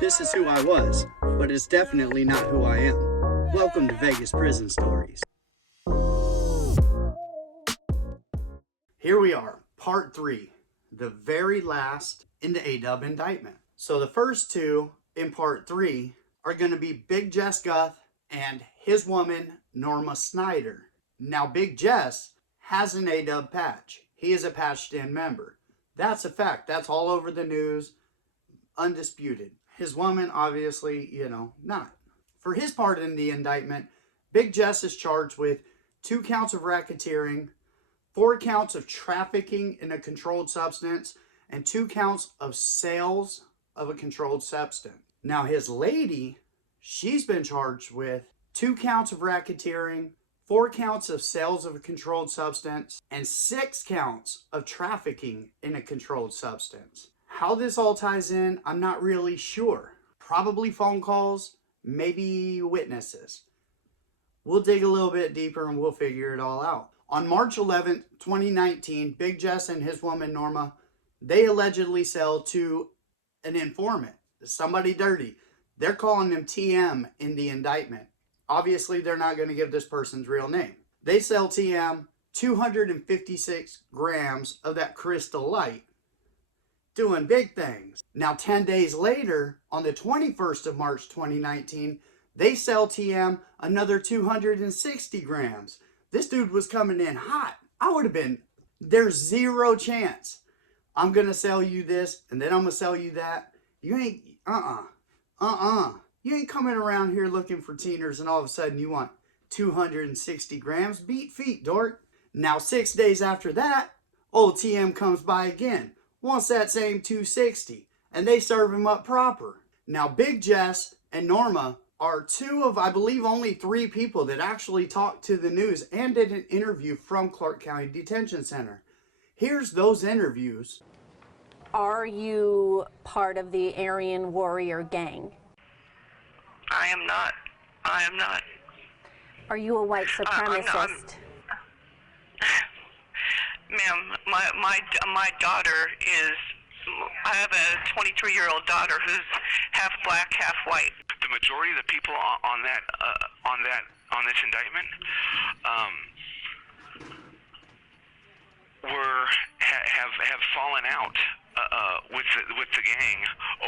This is who I was, but it's definitely not who I am. Welcome to Vegas Prison Stories. Here we are, part 3, the very last in the A-Dub indictment. So the first two in part 3 are going to be Big Jess Guth and his woman, Norma Snyder. Now, Big Jess has an A-Dub patch. He is a patched-in member. That's a fact. That's all over the news, undisputed. His woman, obviously, not. For his part in the indictment, Big Jess is charged with 2 counts of racketeering, 4 counts of trafficking in a controlled substance, and 2 counts of sales of a controlled substance. Now, his lady, she's been charged with 2 counts of racketeering, 4 counts of sales of a controlled substance, and 6 counts of trafficking in a controlled substance. How this all ties in, I'm not really sure. Probably phone calls, maybe witnesses. We'll dig a little bit deeper and we'll figure it all out. On March 11th, 2019, Big Jess and his woman Norma, they allegedly sell to an informant, somebody dirty. They're calling him TM in the indictment. Obviously, they're not going to give this person's real name. They sell TM 256 grams of that crystal light, doing big things. Now, 10 days later, on the 21st of March 2019, they sell TM another 260 grams. This dude was coming in hot. I would have been, there's zero chance I'm going to sell you this and then I'm going to sell you that. You ain't, You ain't coming around here looking for teeners and all of a sudden you want 260 grams. Beat feet, dork. Now, 6 days after that, old TM comes by again. Wants that same 260, and they serve him up proper. Now, Big Jess and Norma are 2 of, I believe, only 3 people that actually talked to the news and did an interview from Clark County Detention Center. Here's those interviews. Are you part of the Aryan Warrior gang? I am not. I am not. Are you a white supremacist? Ma'am, my daughter is, I have a 23-year-old daughter who's half black, half white. The majority of the people on this indictment have fallen out with the gang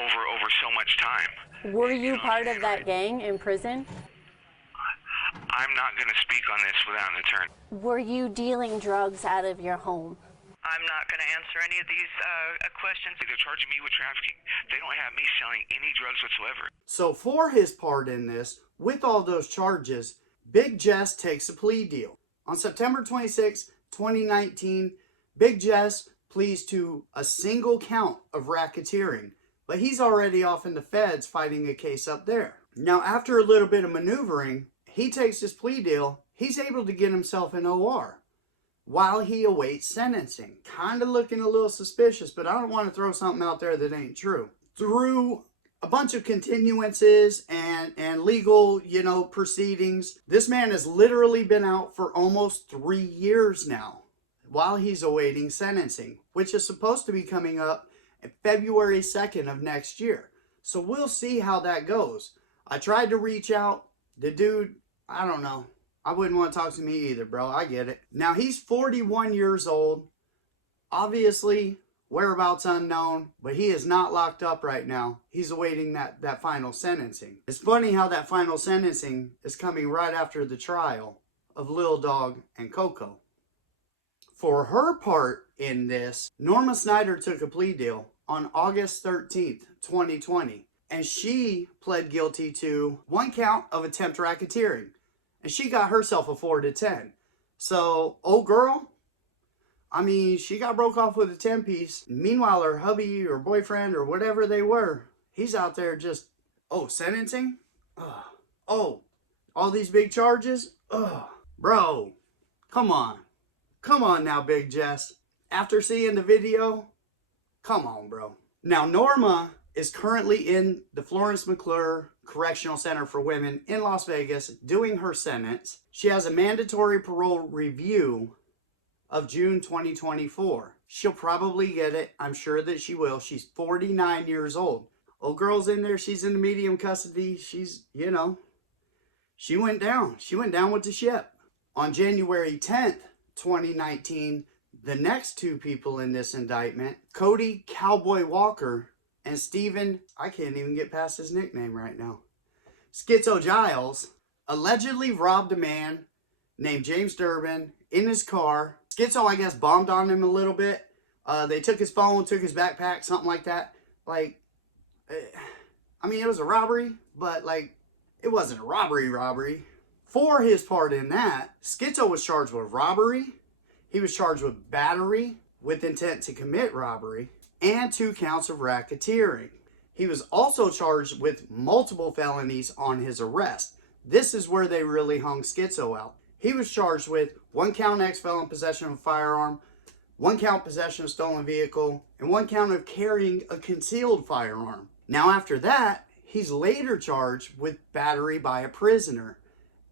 over so much time. Were you part of that gang in prison? I'm not going to speak on this without an attorney. Were you dealing drugs out of your home? I'm not going to answer any of these questions. They're charging me with trafficking. They don't have me selling any drugs whatsoever. So for his part in this, with all those charges, Big Jess takes a plea deal. On September 26, 2019, Big Jess pleads to a single count of racketeering, but he's already off in the feds fighting a case up there. Now, after a little bit of maneuvering, he takes his plea deal. He's able to get himself an OR while he awaits sentencing. Kind of looking a little suspicious, but I don't want to throw something out there that ain't true. Through a bunch of continuances and legal, proceedings, this man has literally been out for almost 3 years now while he's awaiting sentencing, which is supposed to be coming up February 2nd of next year. So we'll see how that goes. I tried to reach out. The dude, I don't know. I wouldn't want to talk to me either, bro. I get it. Now, he's 41 years old. Obviously, whereabouts unknown, but he is not locked up right now. He's awaiting that final sentencing. It's funny how that final sentencing is coming right after the trial of Lil Dog and Coco. For her part in this, Norma Snyder took a plea deal on August 13th, 2020. And she pled guilty to 1 count of attempt racketeering. And she got herself a 4 to 10. So, old girl, she got broke off with a 10-piece. Meanwhile, her hubby or boyfriend or whatever they were, he's out there just, sentencing? All these big charges? Bro, come on. Come on now, Big Jess. After seeing the video, come on, bro. Now, Norma is currently in the Florence McClure Correctional Center for Women in Las Vegas doing her sentence. She has a mandatory parole review of June 2024. She'll probably get it. I'm sure that she will. She's 49 years old. Old girl's in there. She's in the medium custody. She's, you know, she went down. She went down with the ship. On January 10th, 2019, the next two people in this indictment, Cody Cowboy Walker and Steven, I can't even get past his nickname right now, Schizo Giles, allegedly robbed a man named James Durbin in his car. Schizo, I guess, bombed on him a little bit. They took his phone, took his backpack, something like that. Like, I mean, it was a robbery, but like, it wasn't a robbery. For his part in that, Schizo was charged with robbery. He was charged with battery with intent to commit robbery and 2 counts of racketeering. He was also charged with multiple felonies on his arrest. This is where they really hung Schizo out. He was charged with 1 count ex-felon possession of a firearm, 1 count possession of stolen vehicle, and 1 count of carrying a concealed firearm. Now after that, he's later charged with battery by a prisoner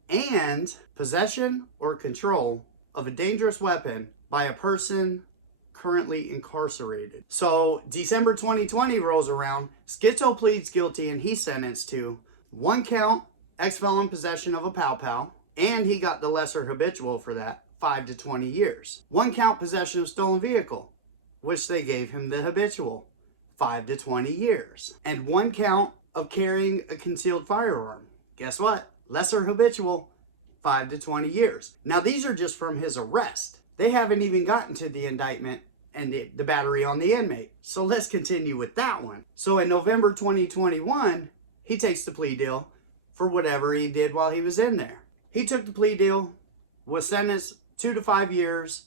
and possession or control of a dangerous weapon by a person currently incarcerated. So December 2020 rolls around, Schizo pleads guilty and he's sentenced to 1 count ex-felon possession of a pow-pow, and he got the lesser habitual for that, 5 to 20 years. 1 count possession of stolen vehicle, which they gave him the habitual, 5 to 20 years. And 1 count of carrying a concealed firearm. Guess what? Lesser habitual, 5 to 20 years. Now these are just from his arrest. They haven't even gotten to the indictment and the battery on the inmate. So let's continue with that one. So in November 2021, he takes the plea deal for whatever he did while he was in there. He took the plea deal, was sentenced 2 to 5 years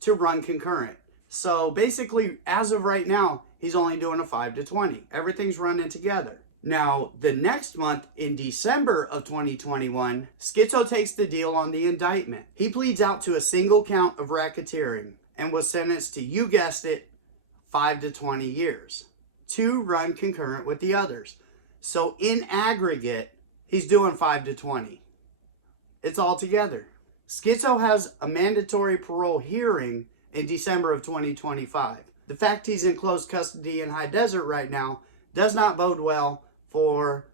to run concurrent. So basically, as of right now, he's only doing a 5 to 20. Everything's running together. Now, the next month, in December of 2021, Schizo takes the deal on the indictment. He pleads out to a single count of racketeering and was sentenced to, you guessed it, 5 to 20 years to run concurrent with the others. So in aggregate, he's doing 5 to 20. It's all together. Schizo has a mandatory parole hearing in December of 2025. The fact he's in close custody in High Desert right now does not bode well for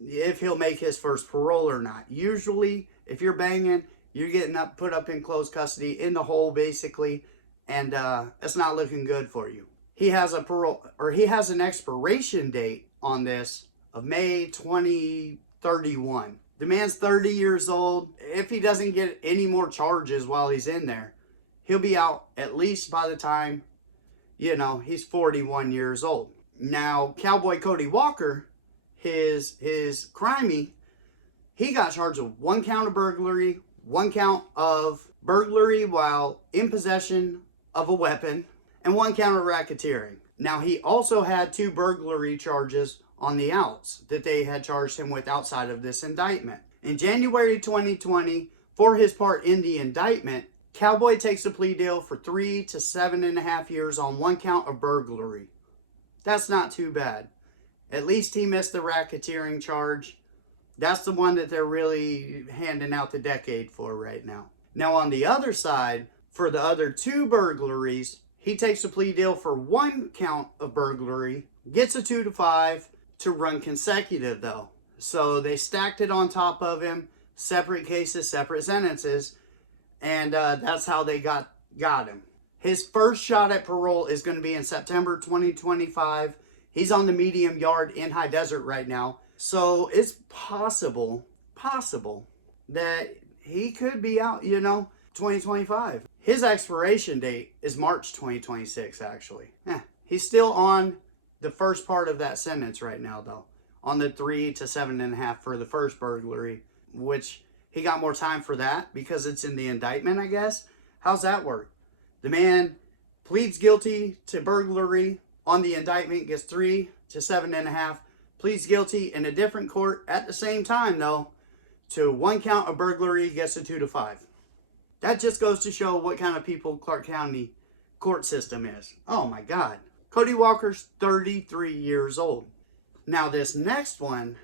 if he'll make his first parole or not. Usually, if you're banging, you're getting put up in close custody, in the hole basically, and it's not looking good for you. He has an expiration date on this of May 2031. The man's 30 years old. If he doesn't get any more charges while he's in there, he'll be out at least by the time, you know, he's 41 years old. Now, Cowboy Cody Walker, his crimey, he got charged with 1 count of burglary, 1 count of burglary while in possession of a weapon, and 1 count of racketeering. Now, he also had 2 burglary charges on the outs that they had charged him with outside of this indictment. In January 2020, for his part in the indictment, Cowboy takes a plea deal for 3 to 7.5 years on 1 count of burglary. That's not too bad. At least he missed the racketeering charge. That's the one that they're really handing out the decade for right now. Now on the other side, for the other 2 burglaries, he takes a plea deal for 1 count of burglary, gets a 2 to 5 to run consecutive though. So they stacked it on top of him, separate cases, separate sentences, and that's how they got him. His first shot at parole is going to be in September 2025. He's on the medium yard in High Desert right now. So it's possible that he could be out, 2025. His expiration date is March 2026, actually. He's still on the first part of that sentence right now, though. On the 3 to 7.5 for the first burglary, which he got more time for that because it's in the indictment, I guess. How's that work? The man pleads guilty to burglary on the indictment, gets 3 to 7.5, pleads guilty in a different court at the same time, though, to 1 count of burglary, gets a 2 to 5. That just goes to show what kind of people Clark County court system is. Oh my God. Cody Walker's 33 years old. Now this next one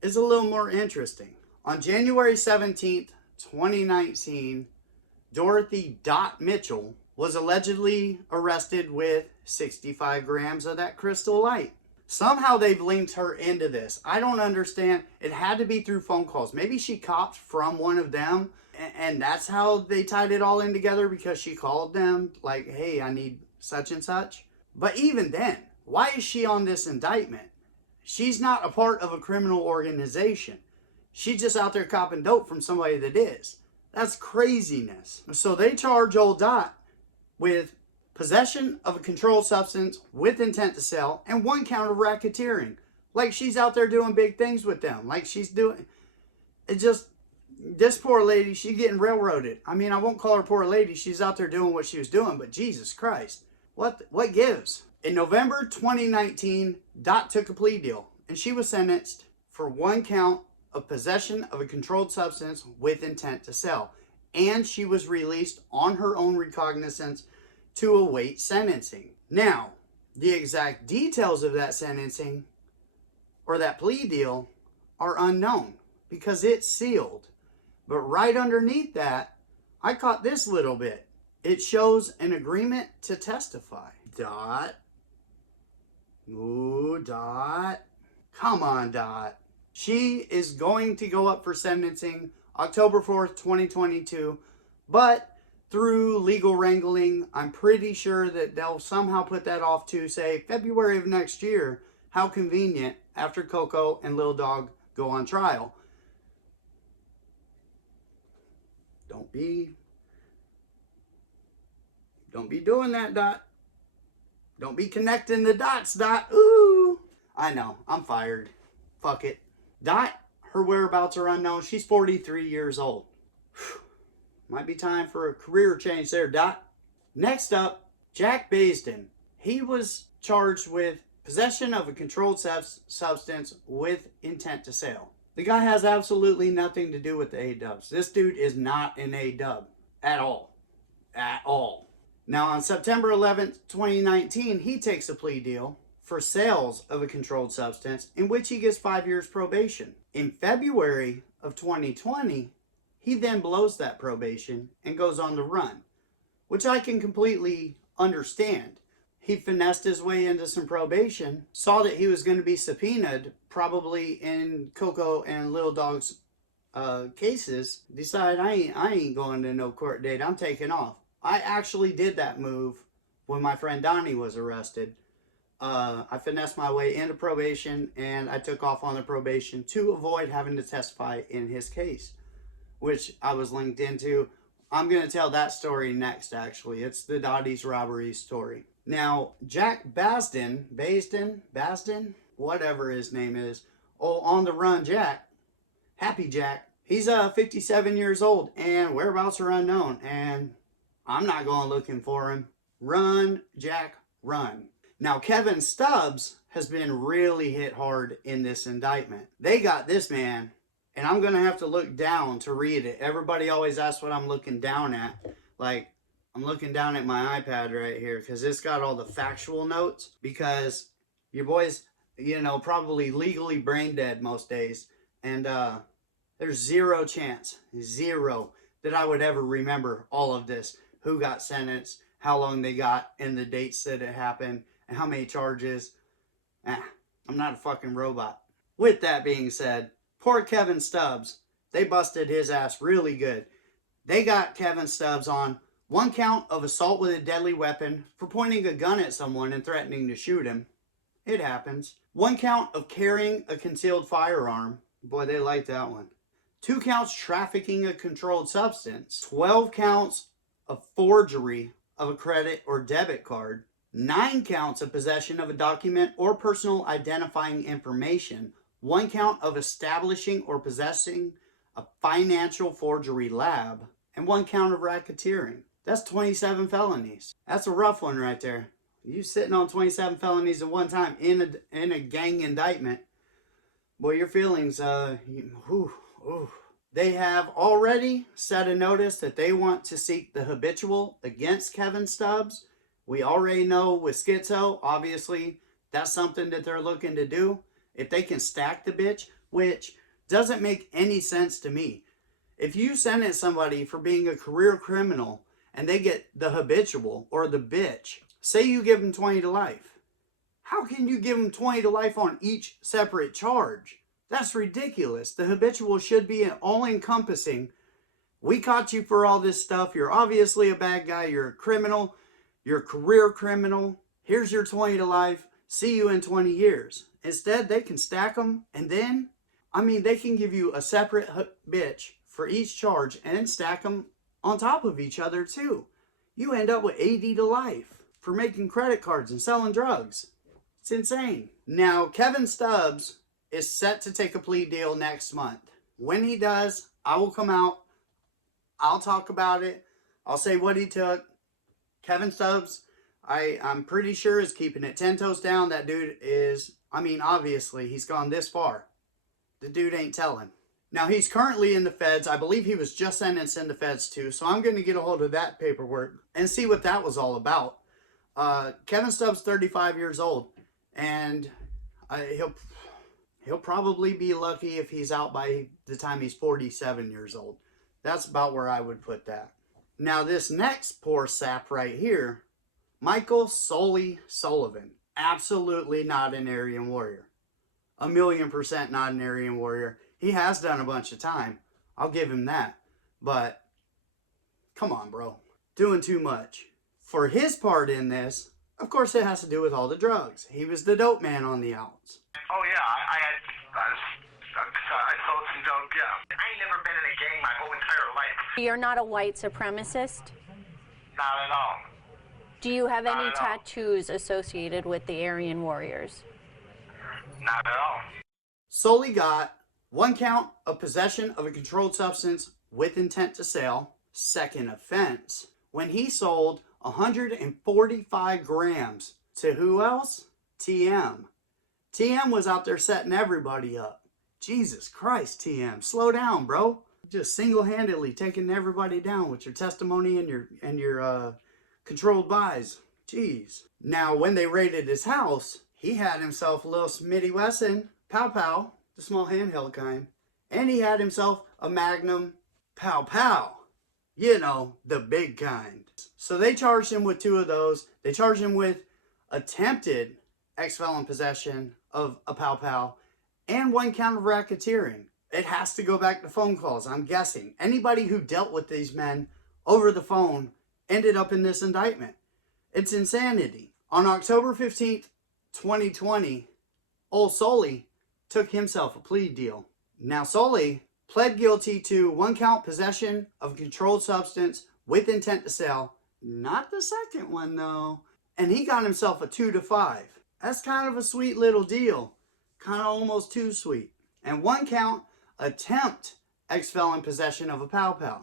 is a little more interesting. On January 17th, 2019, Dorothy Dot Mitchell was allegedly arrested with 65 grams of that crystal light. Somehow they've linked her into this. I don't understand. It had to be through phone calls. Maybe she copped from one of them, and that's how they tied it all in together, because she called them like, hey, I need such and such. But even then, why is she on this indictment? She's not a part of a criminal organization. She's just out there copping dope from somebody that is. That's craziness. So they charge old Dot with possession of a controlled substance with intent to sell and 1 count of racketeering. Like she's out there doing big things with them. Like she's doing... It just... This poor lady, she's getting railroaded. I mean, I won't call her poor lady. She's out there doing what she was doing. But Jesus Christ. What gives? In November 2019, Dot took a plea deal. And she was sentenced for 1 count of possession of a controlled substance with intent to sell. And she was released on her own recognizance to await sentencing. Now, the exact details of that sentencing or that plea deal are unknown because it's sealed. But right underneath that, I caught this little bit. It shows an agreement to testify. Dot. Ooh, Dot. Come on, Dot. She is going to go up for sentencing October 4th, 2022. But through legal wrangling, I'm pretty sure that they'll somehow put that off to, say, February of next year. How convenient, after Coco and Lil Dog go on trial. Don't be doing that, Dot. Don't be connecting the dots, Dot. Ooh. I know, I'm fired. Fuck it. Dot, her whereabouts are unknown. She's 43 years old. Whew. Might be time for a career change there, Dot. Next up, Jack Baisden. He was charged with possession of a controlled substance with intent to sell. The guy has absolutely nothing to do with the A-dubs. This dude is not an A-dub at all. At all. Now, on September 11th, 2019, he takes a plea deal for sales of a controlled substance in which he gets 5 years probation. In February of 2020, he then blows that probation and goes on the run, which I can completely understand. He finessed his way into some probation, saw that he was going to be subpoenaed, probably in Coco and Lil Dog's cases, decided I ain't going to no court date, I'm taking off. I actually did that move when my friend Donnie was arrested. I finessed my way into probation and I took off on the probation to avoid having to testify in his case, which I was linked into. I'm going to tell that story next, actually. It's the Dottie's robbery story. Now, Jack Baisden, whatever his name is, on the run Jack, Happy Jack, he's 57 years old and whereabouts are unknown, and I'm not going looking for him. Run, Jack, run. Now, Kevin Stubbs has been really hit hard in this indictment. They got this man, and I'm going to have to look down to read it. Everybody always asks what I'm looking down at. Like, I'm looking down at my iPad right here because it's got all the factual notes, because your boy's, probably legally brain dead most days. And there's zero chance, that I would ever remember all of this. Who got sentenced, how long they got, and the dates that it happened, and how many charges. I'm not a fucking robot. With that being said, poor Kevin Stubbs, they busted his ass really good. They got Kevin Stubbs on 1 count of assault with a deadly weapon for pointing a gun at someone and threatening to shoot him. It happens. 1 count of carrying a concealed firearm. Boy, they like that one. 2 counts trafficking a controlled substance. 12 counts of forgery of a credit or debit card. 9 counts of possession of a document or personal identifying information. 1 count of establishing or possessing a financial forgery lab. And 1 count of racketeering. That's 27 felonies. That's a rough one right there. You sitting on 27 felonies at one time in a gang indictment. Boy, your feelings, They have already set a notice that they want to seek the habitual against Kevin Stubbs. We already know with Schizo, obviously, that's something that they're looking to do. If they can stack the bitch, which doesn't make any sense to me. If you sentence somebody for being a career criminal and they get the habitual or the bitch, say you give them 20 to life. How can you give him 20 to life on each separate charge? That's ridiculous. The habitual should be an all-encompassing. We caught you for all this stuff. You're obviously a bad guy. You're a criminal. You're a career criminal. Here's your 20 to life. See you in 20 years. Instead, they can stack them, and then, they can give you a separate bitch for each charge and stack them on top of each other too. You end up with 80 to life for making credit cards and selling drugs. It's insane. Now, Kevin Stubbs is set to take a plea deal next month. When he does, I will come out. I'll talk about it. I'll say what he took. Kevin Stubbs, I'm pretty sure is keeping it 10 toes down. That dude is, obviously, he's gone this far. The dude ain't telling. Now, he's currently in the feds. I believe he was just sentenced in the feds too. So I'm going to get a hold of that paperwork and see what that was all about. Kevin Stubbs, 35 years old. And he'll probably be lucky if he's out by the time he's 47 years old. That's about where I would put that. Now, this next poor sap right here, Michael Sully Sullivan. Absolutely not an Aryan Warrior. 1,000,000% not an Aryan Warrior. He has done a bunch of time. I'll give him that. But, come on, bro. Doing too much. For his part in this, of course it has to do with all the drugs. He was the dope man on the outs. Oh, yeah. I sold some dope, yeah. I ain't never been in a gang my whole entire life. You're not a white supremacist? Not at all. Do you have any tattoos associated with the Aryan Warriors? Not at all. Sully got 1 count of possession of a controlled substance with intent to sell. Second offense, when he sold 145 grams to who else? TM. TM was out there setting everybody up. Jesus Christ, TM. Slow down, bro. Just single-handedly taking everybody down with your testimony and your controlled buys. Jeez. Now, when they raided his house, he had himself a little Smitty Wesson, Pow Pow, the small handheld kind. And he had himself a Magnum Pow Pow. You know, the big kind. So they charged him with 2 of those. They charged him with attempted ex-felon possession of a Pow Pow and 1 count of racketeering. It has to go back to phone calls, I'm guessing. Anybody who dealt with these men over the phone ended up in this indictment. It's insanity. On October 15th, 2020, old Sully took himself a plea deal. Now, Sully pled guilty to 1 count possession of a controlled substance with intent to sell. Not the second one, though. And he got himself a 2 to 5. That's kind of a sweet little deal. Kind of almost too sweet. And 1 count attempt ex-felon possession of a Pow Pow,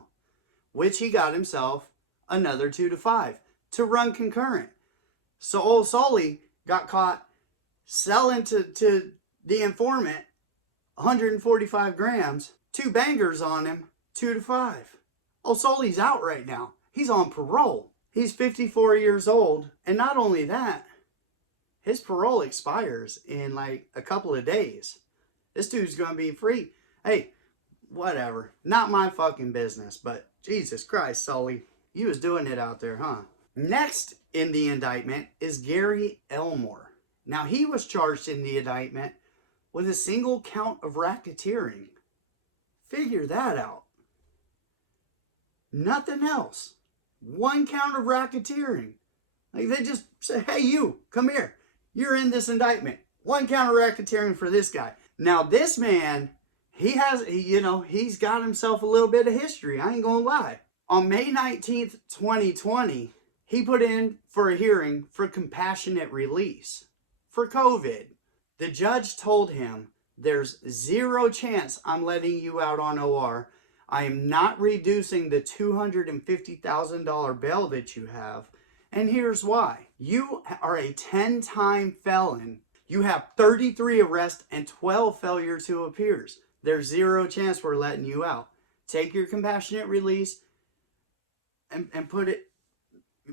which he got himself another 2 to 5 to run concurrent. So old Sully got caught selling to the informant 145 grams, 2 bangers on him, 2 to 5. Old Sully's out right now. He's on parole. He's 54 years old. And not only that, his parole expires in like a couple of days. This dude's going to be free. Hey, whatever. Not my fucking business, but Jesus Christ, Sully. You was doing it out there, huh? Next in the indictment is Gary Elmore. Now, he was charged in the indictment with a single count of racketeering. Figure that out. Nothing else. 1 count of racketeering. Like, they just say, hey, you, come here. You're in this indictment. 1 count of racketeering for this guy. Now, this man, he's got himself a little bit of history. I ain't gonna lie. On May 19th, 2020, he put in for a hearing for compassionate release for COVID. The judge told him, there's 0 chance I'm letting you out on OR. I am not reducing the $250,000 bail that you have. And here's why. You are a 10-time felon. You have 33 arrests and 12 failure to appears. There's 0 chance we're letting you out. Take your compassionate release and put it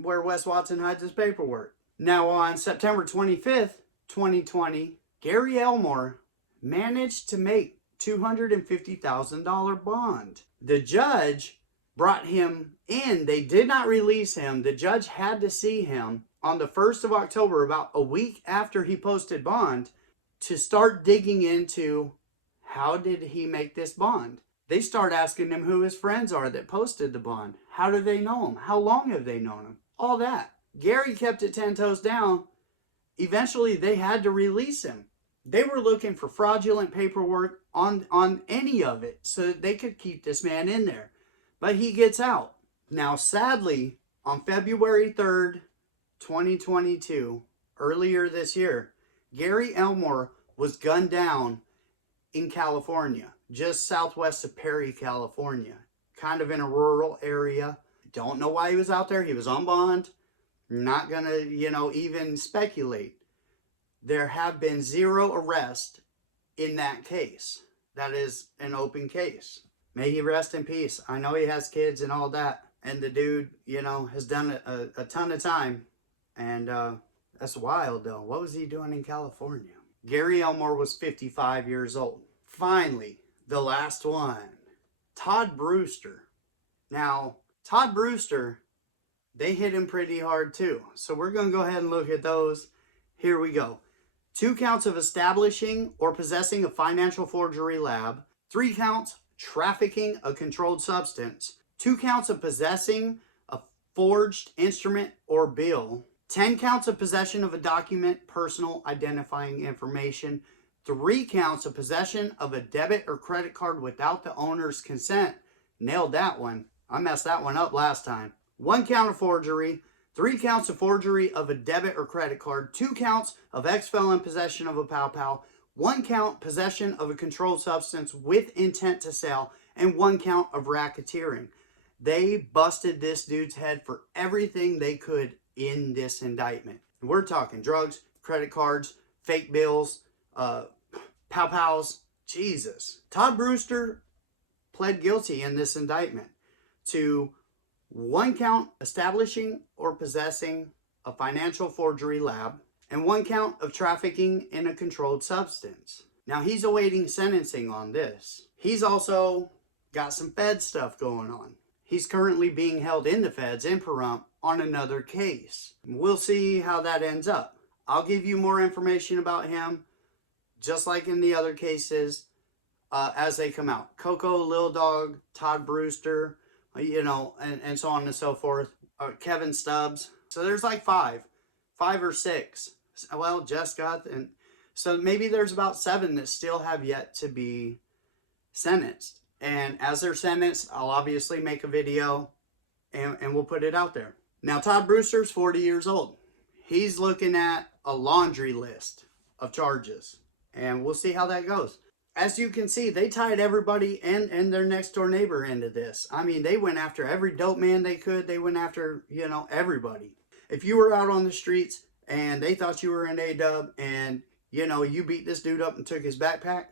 where Wes Watson hides his paperwork. Now, on September 25th, 2020, Gary Elmore managed to make $250,000 bond. The judge brought him in. They did not release him. The judge had to see him on the 1st of October, about a week after he posted bond, to start digging into how did he make this bond. They start asking him who his friends are that posted the bond. How do they know him? How long have they known him? All that. Gary kept it 10 toes down. Eventually, they had to release him. They were looking for fraudulent paperwork on any of it so that they could keep this man in there. But he gets out. Now, sadly, on February 3rd, 2022, earlier this year, Gary Elmore was gunned down in California, just southwest of Perry, California, kind of in a rural area. Don't know why he was out there. He was on bond. Not gonna, even speculate. There have been 0 arrests in that case. That is an open case. May he rest in peace. I know he has kids and all that. And the dude, has done a ton of time. And that's wild, though. What was he doing in California? Gary Elmore was 55 years old. Finally, the last one. Todd Brewster. Now, Todd Brewster, they hit him pretty hard, too. So we're going to go ahead and look at those. Here we go. 2 counts of establishing or possessing a financial forgery lab. 3 counts trafficking a controlled substance. 2 counts of possessing a forged instrument or bill. 10 counts of possession of a document, personal identifying information. 3 counts of possession of a debit or credit card without the owner's consent. Nailed that one. I messed that one up last time. 1 count of forgery. 3 counts of forgery of a debit or credit card. 2 counts of ex-felon possession of a pow-pow. 1 count possession of a controlled substance with intent to sell. And 1 count of racketeering. They busted this dude's head for everything they could in this indictment. We're talking drugs, credit cards, fake bills, pow-pows. Jesus. Todd Brewster pled guilty in this indictment to 1 count establishing or possessing a financial forgery lab, and 1 count of trafficking in a controlled substance. Now, he's awaiting sentencing on this. He's also got some Fed stuff going on. He's currently being held in the Feds in Pahrump on another case. We'll see how that ends up. I'll give you more information about him, just like in the other cases, as they come out. Coco, Lil Dog, Todd Brewster, and so on and so forth. Kevin Stubbs. So there's like 5 or 6. Well, Jess got, and so maybe there's about 7 that still have yet to be sentenced. And as they're sentenced, I'll obviously make a video and we'll put it out there. Now, Todd Brewster's 40 years old. He's looking at a laundry list of charges, and we'll see how that goes. As you can see, they tied everybody and their next door neighbor into this. I mean, they went after every dope man they could. They went after, everybody. If you were out on the streets and they thought you were an A-dub and, you beat this dude up and took his backpack,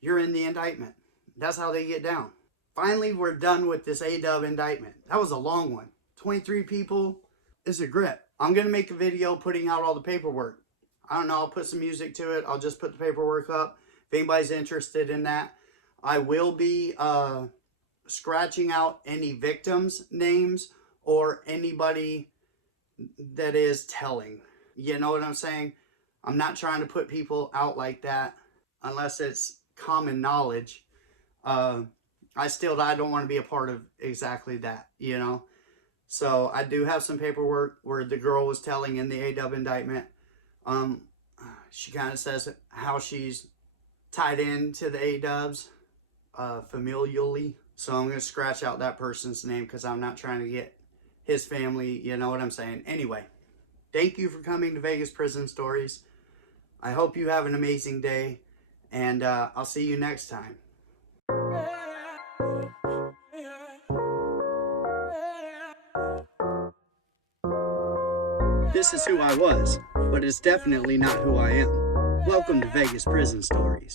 you're in the indictment. That's how they get down. Finally, we're done with this A-dub indictment. That was a long one. 23 people is a grip. I'm going to make a video putting out all the paperwork. I don't know. I'll put some music to it. I'll just put the paperwork up. If anybody's interested in that, I will be scratching out any victims' names or anybody that is telling. You know what I'm saying? I'm not trying to put people out like that unless it's common knowledge. I don't want to be a part of exactly that, So I do have some paperwork where the girl was telling in the A-dub indictment. She kind of says how she's tied into the A-dubs familially. So I'm going to scratch out that person's name because I'm not trying to get his family, you know what I'm saying. Anyway, thank you for coming to Vegas Prison Stories. I hope you have an amazing day, and I'll see you next time. This is who I was, but it's definitely not who I am. Welcome to Vegas Prison Stories.